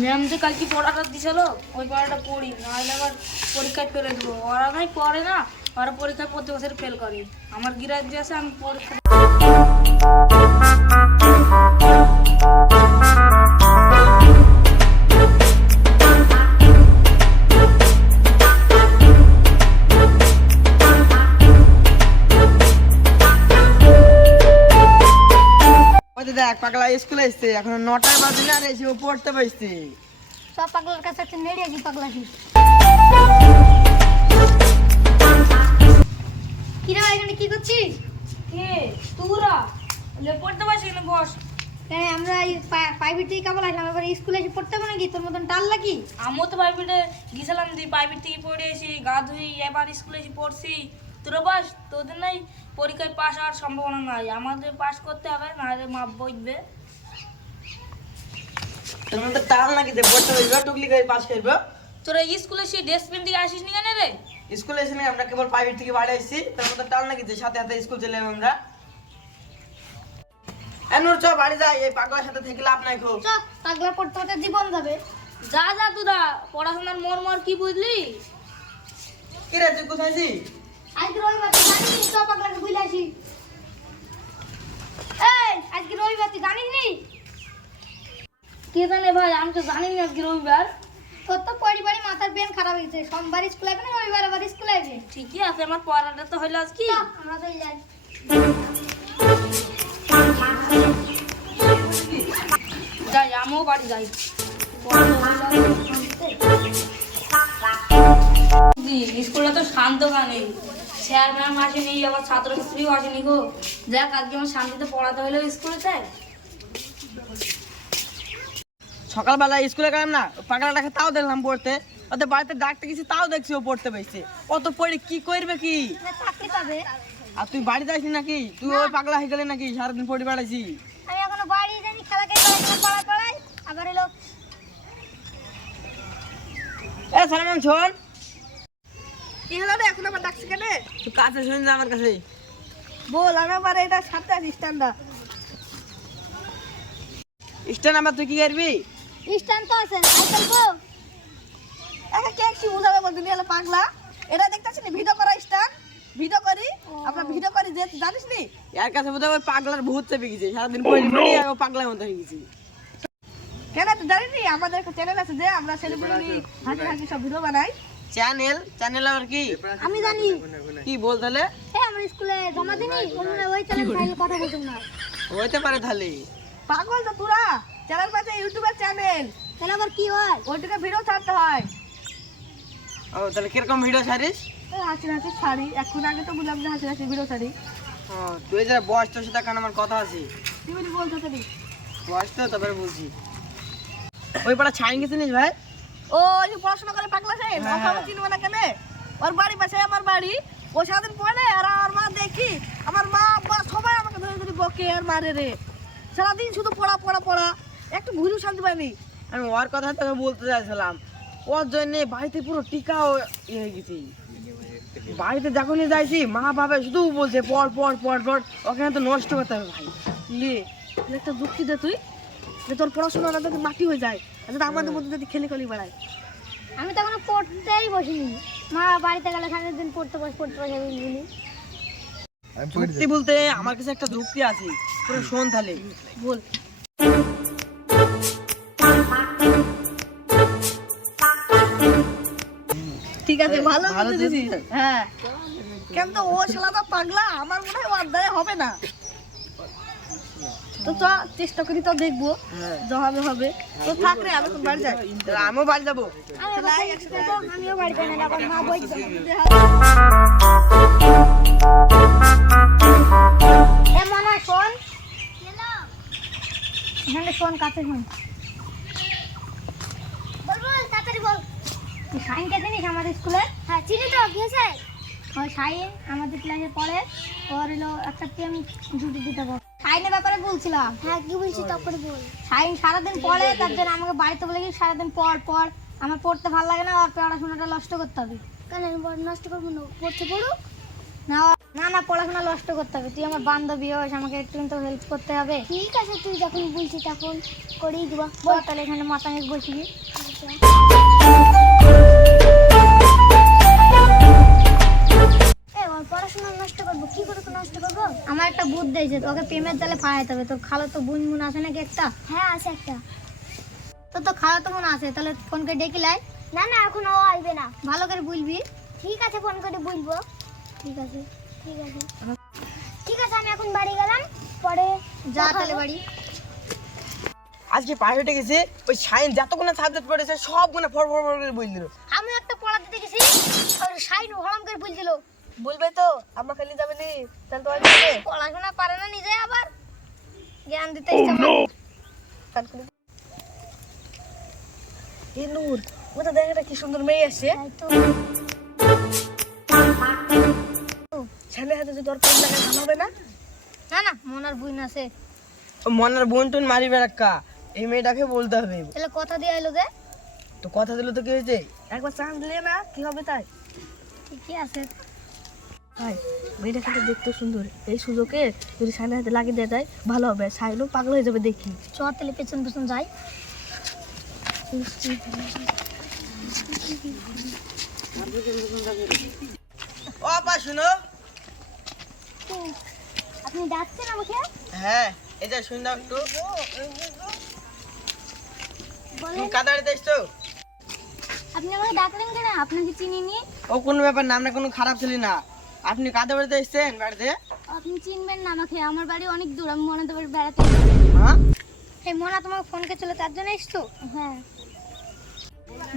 Ma'am যে কালকে পড়াটা দিছিল ওই পড়াটা পড়ি নাহলে আবার পরীক্ষায় ফেলে দেবো। ওরা নাই পড়ে না, ওরা পরীক্ষায় প্রতি বছর ফেল করে। আমার গিরাজ যে আছে আমি পরীক্ষা দেখ পাগলা স্কুলে আসছে এখন 9টা বাজে না, আর এসে পড়তে পারছি। সব পাগলার কাছে একটা নেড়ে কি পাগলা কি রে ভাই এখানে কি করছিস? কে তোরা পড়তে পারছি না বস। হ্যাঁ আমরা এই প্রাইভেট থেকে কেবল আসলাম, এবার স্কুলে এসে পড়তে হবে নাকি? তোর মতন টাল লাগি? আমিও তো প্রাইভেটে গেছিলাম, দিয়ে প্রাইভেট থেকে পড়ে এসে গা ধুই এবার স্কুলে এসে পড়ছি। তোরা বাস তোদের নাই পরীক্ষায় পাস হওয়ার সম্ভাবনা নাই, আমাদের পাস করতে হবে নাহলে মা বইবে। তোর মধ্যে টাল নাকি যে পড়তে পারবে টুকলি করে পাস করবে? তোরা স্কুলে এসে ডেস্টবিন থেকে আসিস নি কেন রে? স্কুলে এসে না আমরা কেবল প্রাইভেট থেকে বাড়ি আসছি, তোর মধ্যে টাল নাকি যে সাথে সাথে স্কুল চলে যাবো আমরা? এনুর চ বাড়ি যাই, এই পাগলার সাথে থেকে লাভ নাই খুব। চ পাগলা পড়তে পড়তে জীবন যাবে। যা যা তোরা পড়াশোনার মর কি বুঝলি? কি রে তুই কোথায় আছিস? আজকে রবিবার তুই জানিস নি? চ পাগলাকে বুঝলে আসি। এই আজকে রবিবার তুই জানিস নি? কে জানে ভাই, আমি তো জানি না আজকে রবিবার। তোর তো পড়ি পড়ি মাথার ব্রেন খারাপ হয়েছে, সোমবার স্কুল আসবে না রবিবার আবার স্কুল আসবে। ঠিকই আছে, আমার পড়াটা তো হইলো আজকে। চ আমরা চলে যাই। যাই আমিও বাড়ি যাই। স্কুলটা তো শান্ত খানে, স্যার ম্যাম আসেনি, আবার ছাত্রছাত্রীও আসেনি গো। দেখ আজকে আমার শান্তিতে পড়াতে হইলো স্কুলেতে। সকালবেলা স্কুলে গেলাম না, পাগলাটাকে তাও দেখলাম পড়তে, ওদের বাড়িতে ডাকতে গেছি তাও দেখছি ও পড়তে পারছে। অত পড়ে কি করবে কি? চাকরি পাবে। আর তুই বাড়ি যাইছি নাকি? তুই ওই পাগলা হয়ে গেলি নাকি? সারাদিন পড়ে বেড়াইছি। আমি এখনো বাড়ি যাইনি, খেলা খেলে পড়াই আবার এলো। এ সালাম শোন, কি হলো রে? এখন আবার ডাকছি কেন? তুই কাছে শুন না আমার কাছে। বল, আমি আবার এটা সাথে আছি স্ট্যান্ডা। স্ট্যান্ড নাম্বার তুই কি করবি? স্ট্যান্ড তো আছে, সাইকেল গো। একা কে কি বুঝাবে বল, দুনিয়া হলো পাগলা। এটা দেখতাছিস না ভিডিও করা স্ট্যান্ড? ভিডিও করি আমরা, ভিডিও করি যে জানিস নি? এর কাছে বোধহয় ওই পাগলার ভূত চেপে গেছে, সারাদিন পড়ে পড়ে আর পাগলার মতো হয়ে গেছি। কেন তুই জানিস নি? আমাদের একটা চ্যানেল আছে যে আমরা সেলিব্রিটি হাসি হাসি সব ভিডিও বানাই। চ্যানেল আবার কি? আমি জানি। কি বল তাহলে? এই আমরা স্কুলে জমা দিনি, তোমরা ওই চ্যানেল ফাইল কথা বলছো না। হইতে পারে তাহলে। পাগল তো তোরা। চ্যানেল পাচ্ছে ইউটিউবের চ্যানেল, তাহলে আবার কি হয়? ওইটুকু ভিডিও ছাড়তে হয়। ও তাহলে কিরকম ভিডিও ছাড়িস? এই হাসি হাসি ছাড়ি, এখন আগে তো বললাম যে হাসি হাসি ভিডিও ছাড়ি। ও তুই যারা বয়স তোর সাথে এখন আমার কথা আছে, তুই বলি বলতে ছাড়ি। বয়স তো তারপরে বলছি। ওই পাড়া ছাইন গেছে নিস ভাই? ও ওই যে পড়াশোনা করে পাগলা সে, হ্যাঁ। ওকে আমি চিনবো না কেন? ওর বাড়ি পাশে আমার বাড়ি। ও সারাদিন পড়ে আর আমার মা দেখি, আমার মা আব্বা সবাই আমাকে ধরে ধরে বকে আর মারে রে। সারাদিন শুধু পড়া পড়া পড়া, একটু ঘুরেও শান্তি পাইনি। আমি ওর কথা তোকে বলতে চাইছিলাম, ওর জন্য বাড়িতে পুরো টিকা হয়ে গেছি। বাড়িতে যখনই যাইছি মা বাবা শুধু বলছে পড় পড় পড় পড়, ওখানে তো নষ্ট করতে হবে ভাই। লে একটা যুক্তি দে তুই, যে তোর পড়াশোনাটা যদি মাটি হয়ে যায়, আর যদি আমাদের মধ্যে যদি খেলে খেলি বেড়ায়। আমি তো এখনো পড়তেই বসিনি। মা বাড়িতে গেলে সারাদিন পড়তে বসে বলি। যুক্তি বলতে আমার কাছে একটা যুক্তি আছে, পুরো শোন তাহলে। বল। ঠিক আছে, ভালো ভালো বুঝেছিস। বুঝেছিস? হ্যাঁ, কিন্তু ও শালাটা পাগলা, আমার মনে হয় ও অধ্যায় হবে না। তো চ চেষ্টা করি, তো দেখবো যা হবে হবে। তো থাক রে, আমি এখন বাড়ি যাই। তাহলে আমিও বাড়ি যাবো। আমিও বাড়িতে গেলে আবার মা বলছে। এ মনা শোন, এখানে শোন, কাছে শোন। বল বল তাড়াতাড়ি বল। তুই শাইনকে চিনিস আমাদের স্কুলে? হ্যাঁ চিনি তো, কি হয়েছে? ওই শাইন আমাদের ক্লাসে পড়ে, ওর হলো একটা টিম ডিউটি দিতে পারে। শাইনের ব্যাপারে বলছিলাম। হ্যাঁ কি বলছিস তারপরে বল। শাইন সারাদিন পড়ে, তার জন্য আমাকে বাড়িতে বলে কি সারাদিন পড় পড়। আমার পড়তে ভালো লাগে না, আর পড়াশোনাটা নষ্ট করতে হবে। কেন নষ্ট করবো না? পড়তে পড়ুক না। না না, পড়াশোনা নষ্ট করতে হবে, তুই আমার বান্ধবী হোস, আমাকে একটু তো হেল্প করতে হবে। ঠিক আছে, তুই যখন বলছিস তখন করেই দেবো। বল তাহলে এখানে মাথা নিয়ে বসবি। পড়াশোনা নষ্ট করবো, কি করে নষ্ট করবো? আমার একটা বুদ্ধি আছে, তোকে প্রেমের জালে ফাঁসাইতে হবে। তোর খালো তো বোন বোন আছে নাকি একটা? হ্যাঁ আছে একটা। তো খালো তো বোন আছে, তাহলে ফোন করে ডেকে লাই। না না, এখন ও আসবে না, ভালো করে বলবি। ঠিক আছে, ফোন করে বলবো। ঠিক আছে ঠিক আছে ঠিক আছে, আমি এখন বাড়ি গেলাম, পরে যা তাহলে বাড়ি। আজকে প্রাইভেটে গেছে, ওই সায়েন্স যতগুলো সাবজেক্ট পড়েছে সবগুলো ফর ফর ফর করে বলে দিল। আমি একটা পড়াতে দেখেছি, আর শাইন হরাম করে বলছিল। বলবে তো আমরা খালি যাবে নি, তাহলে তোমার পড়াশোনা পারে না নিজে, আবার জ্ঞান দিতে ইচ্ছা করে। এ নূর, ওটা দেখ একটা কি সুন্দর মেয়ে আসছে। তাই তো। ছেলে হাতে যদি ওর প্রেম লাগে ভালো হবে না? না না, মনার বুইন আছে, মনের বোন টোন মারিবে রাখা, এই মেয়েটাকে বলতে হবে। তাহলে কথা দিয়ে এলো যে। তো কথা দিল তো কি হয়েছে? একবার চান্স দিলে না কি হবে তাই? ঠিকই আছে। ভাই মেয়েটা কিন্তু দেখতে সুন্দর, এই সুযোগে যদি সাইনের হাতে লাগিয়ে দেয় যায় ভালো হবে, সাইনও পাগল হয়ে যাবে দেখি। চ তাহলে পেছন পেছন যাই। ও আপা শুনো। আপনি ডাকছেন আমাকে? হ্যাঁ, এটা শুন দাও একটু। বলেন। তুমি কাদাড়িতে এসছো? আপনি আমাকে ডাকলেন কেন? আপনাকে চিনিনি। ও কোনো ব্যাপার না, আমরা কোনো খারাপ ছিলি না। আপনি কাদা বাড়িতে এসছেন বাড়িতে? আপনি চিনবেন না আমাকে, আমার বাড়ি অনেক দূর, আমি মনাতে বাড়ি বেড়াতে। হ্যাঁ, এই মনা তোমাকে ফোন করেছিল তার জন্য এসছো? হ্যাঁ,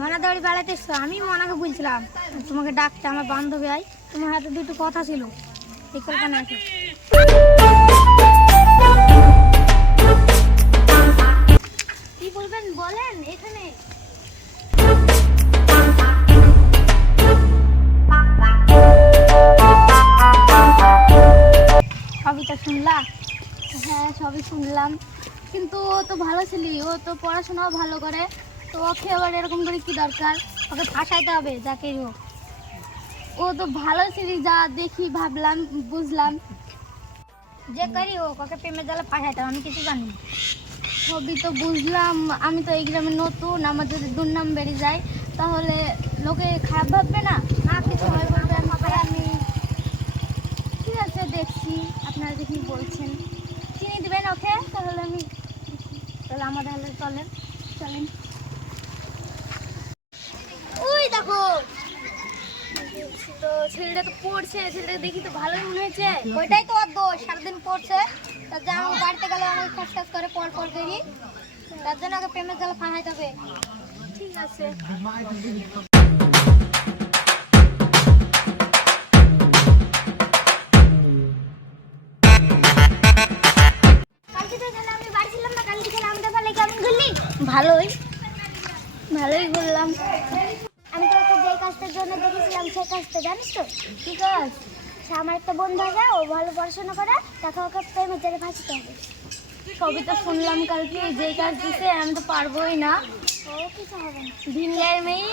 মনাতে বাড়ি বেড়াতে এসছো। আমি মনাকে বলছিলাম তোমাকে ডাকতে, আমার বান্ধবী আয়, তোমার হাতে দুটো কথা ছিল, এই কল্পনা আছে। কি বলবেন বলেন এখানে। সবই তো শুনলা? হ্যাঁ সবই শুনলাম, কিন্তু ও তো ভালো ছিলি, ও তো পড়াশোনাও ভালো করে, তো ওকে আবার এরকম করে কি দরকার? ওকে ফাঁসাইতে হবে যাকে হোক। ও তো ভালো ছিলি, যা দেখি ভাবলাম বুঝলাম, যে করি ও ওকে প্রেমের জালে ফাঁসাইতে হবে, আমি কিছু জানি না। সবই তো বুঝলাম, আমি তো এই গ্রামে নতুন, আমার যদি দুর্নাম বেড়ে যায় তাহলে লোকে খারাপ ভাববে না? না কিছু হয় বলবে আমি। ঠিক আছে দেখছি, আপনারা দেখি বলছেন, চিনি দেবেন ওকে, তাহলে আমি, তাহলে আমাদের হলে চলেন চলেন। ওই দেখো তো ছেলেটা তো পড়ছে, ছেলেটা দেখি তো ভালোই মনে হয়েছে। ওইটাই তো ওর দোষ, সারাদিন পড়ছে, তার জন্য আমার বাড়িতে গেলে আমাকে কাজ কাজ করে পর পর করি, তার জন্য ওকে প্রেমের জালে ফাঁসাইতে হবে। ঠিক আছে। ভালোই ভালোই বললাম। আমি তোকে যে কাজটার জন্য দেখেছিলাম সেই কাজটা জানিস তো? কি কাজ? সে আমার একটা বন্ধু আছে, ও ভালো পড়াশোনা করে, তাকে ওকে প্রেমের জালে ফাঁসাতে হবে। সবই তো শুনলাম কালকে, যে কাজ দিছে আমি তো পারবোই না। ও কিছু হবে না, ভিন গায়ের মেয়ে,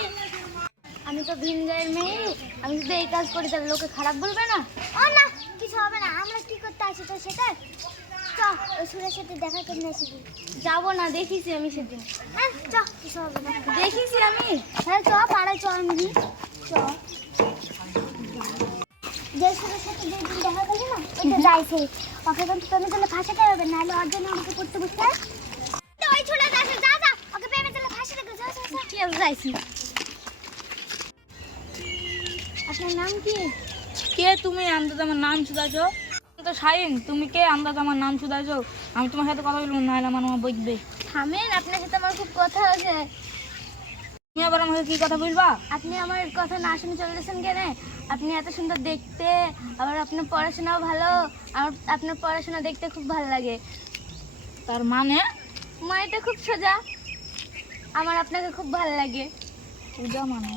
আমি তো ভিন গায়ের মেয়ে, আমি যদি এই কাজ করি তাহলে লোকে খারাপ বলবে না? ও না, কিছু হবে না, আমরা কি করতে আসি তো সেটা। চ ওই সুরের সাথে দেখা করে নিয়ে আসবি। যাবো না, দেখিছি আমি সেদিন। হ্যাঁ চ, কিছু হবে না, দেখিছি আমি। হ্যাঁ চ, পাড়ায় চ, আমি চ। যে সুরের সাথে যেদিন দেখা করলি না, ওইটা যাইছে, ওকে কিন্তু প্রেমে চলে ফাঁসাতে হবে, নাহলে ওর জন্য আমাকে করতে বুঝতে। ওই ছোলা যাচ্ছে, যা যা, ওকে প্রেমে চলে ফাঁসাতে গেছে। কি আর যাইছি। আপনার নাম কি? কে তুমি? আন্দাজ আমার নাম শুধাইছো? তো শাইন, তুমি কে? আন্দাজ আমার নাম শুধাইছো? আমি তোমার সাথে কথা বলবো, নাহলে আমার মা বকবে। থামেন, আপনার সাথে আমার খুব কথা আছে। তুমি আবার আমাকে কি কথা বলবা? আপনি আমার কথা না শুনে চলে গেছেন কেন? আপনি এত সুন্দর দেখতে, আবার আপনার পড়াশোনাও ভালো, আমার আপনার পড়াশোনা দেখতে খুব ভালো লাগে। তার মানে? মানেটা খুব সোজা, আমার আপনাকে খুব ভালো লাগে। সোজা মানে?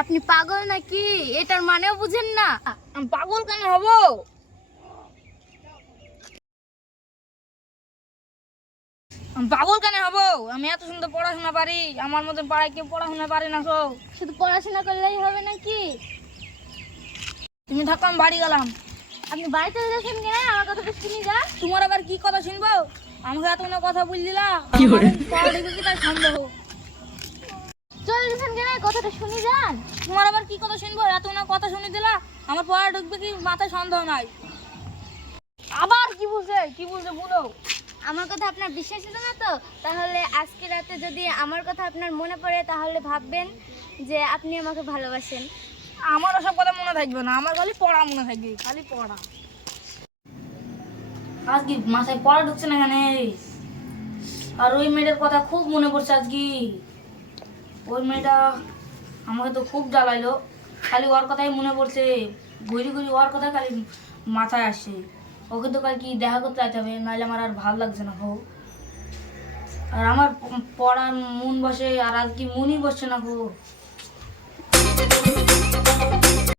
আপনি পাগল নাকি? এটার মানেও বুঝেন না? আমি পাগল কেন হবো? আমি পাগল কেন হবো? আমি এত সুন্দর পড়াশোনা পারি, আমার মতন পাড়ায় কেউ পড়াশোনা পারে না। সব শুধু পড়াশোনা করলেই হবে নাকি? তুমি থাকো, আমি বাড়ি গেলাম। আপনি বাড়িতে যাচ্ছেন কেন? আমার কথাটা শুনি যান। তোমার আবার কি কথা শুনবো? আমাকে এত না কথা বললিলা, পড়া ঢুকে কি তাই সন্দেহ। চলে যাচ্ছেন কেন? কথাটা শুনি যান। তোমার আবার কি কথা শুনবো? এত না কথা শুনে দিলা, আমার পড়া ঢুকবে কি মাথায় সন্দেহ নাই। আবার কি বলছে বলো। আমার কথা আপনার বিশ্বাস ছিল না তো? তাহলে আজকে রাতে যদি আমার কথা আপনার মনে পড়ে তাহলে ভাববেন যে আপনি আমাকে ভালোবাসেন। আমার ওসব কথা মনে থাকবে না, আমার খালি পড়া মনে থাকবে, খালি পড়া। আজকে মাথায় পড়া ঢুকছে না এখানে। আর ওই মেয়েটার কথা খুব মনে পড়ছে আজকে। ওই মেয়েটা আমাকে তো খুব জ্বালাইলো, খালি ওর কথাই মনে পড়ছে। ঘুরি ঘুরি ওর কথা খালি মাথায় আসে। ওকে তো কাল কি দেখা করতে যেতে হবে, নাহলে আমার আর ভালো লাগছে না গো। আর আমার পড়ার মন বসে, আর আজকে মনই বসছে না গো।